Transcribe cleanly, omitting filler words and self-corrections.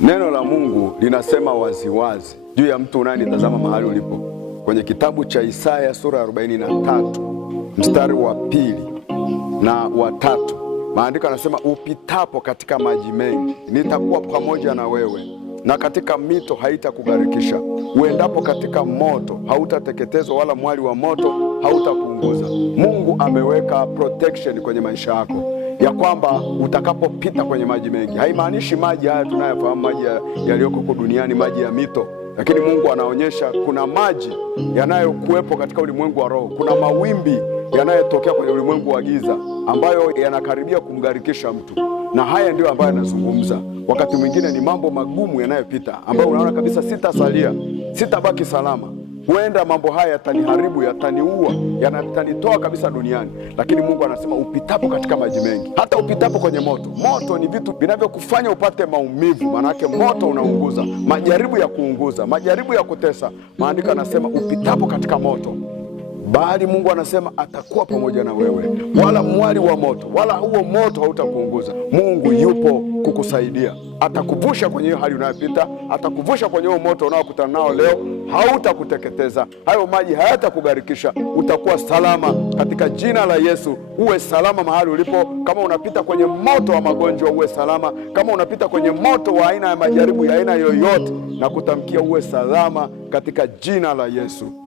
Neno la Mungu linasema waziwazi juu ya mtu unayenitazama mahali ulipo. Kwenye kitabu cha Isaya sura ya 43 mstari wa 2 na wa 3, maandiko yanasema, upitapo katika maji mengi nitakuwa pamoja na wewe, na katika mito haitakugharikisha. Uendapo katika moto hautateketezwa, wala mwali wa moto hautakuunguza. Mungu ameweka protection kwenye maisha yako, ya kwamba utakapopita kwenye maji mengi. Haimaanishi maji haya tunayofahamu, maji yaliyoko huko duniani, maji ya mito, lakini Mungu anaonyesha kuna maji yanayokuwepo katika ulimwengu wa roho. Kuna mawimbi yanayotokea kwenye ulimwengu wa giza ambayo yanakaribia kumgharikisha mtu, na haya ndio ambayo yanazungumza. Wakati mwingine ni mambo magumu yanayopita ambayo unaona kabisa sitasalia, sitabaki salama. Huenda mambo haya yataniharibu, yataniua, yatanitoa kabisa duniani. Lakini Mungu anasema upitapo katika maji mengi, hata upitapo kwenye moto. Moto ni vitu vinavyokufanya upate maumivu, maanake moto unaunguza, majaribu ya kuunguza, majaribu ya kutesa. Maandiko anasema upitapo katika moto, bali Mungu anasema atakuwa pamoja na wewe, wala mwali wa moto, wala huo moto hautakuunguza. Mungu yupo kukusaidia, atakuvusha kwenye hiyo hali unayopita, atakuvusha kwenye huo moto unaokutana nao leo. Hautakuteketeza, hayo maji hayatakugharikisha, utakuwa salama katika jina la Yesu. Uwe salama mahali ulipo. Kama unapita kwenye moto wa magonjwa, uwe salama. Kama unapita kwenye moto wa aina ya majaribu ya aina yoyote, na kutamkia uwe salama katika jina la Yesu.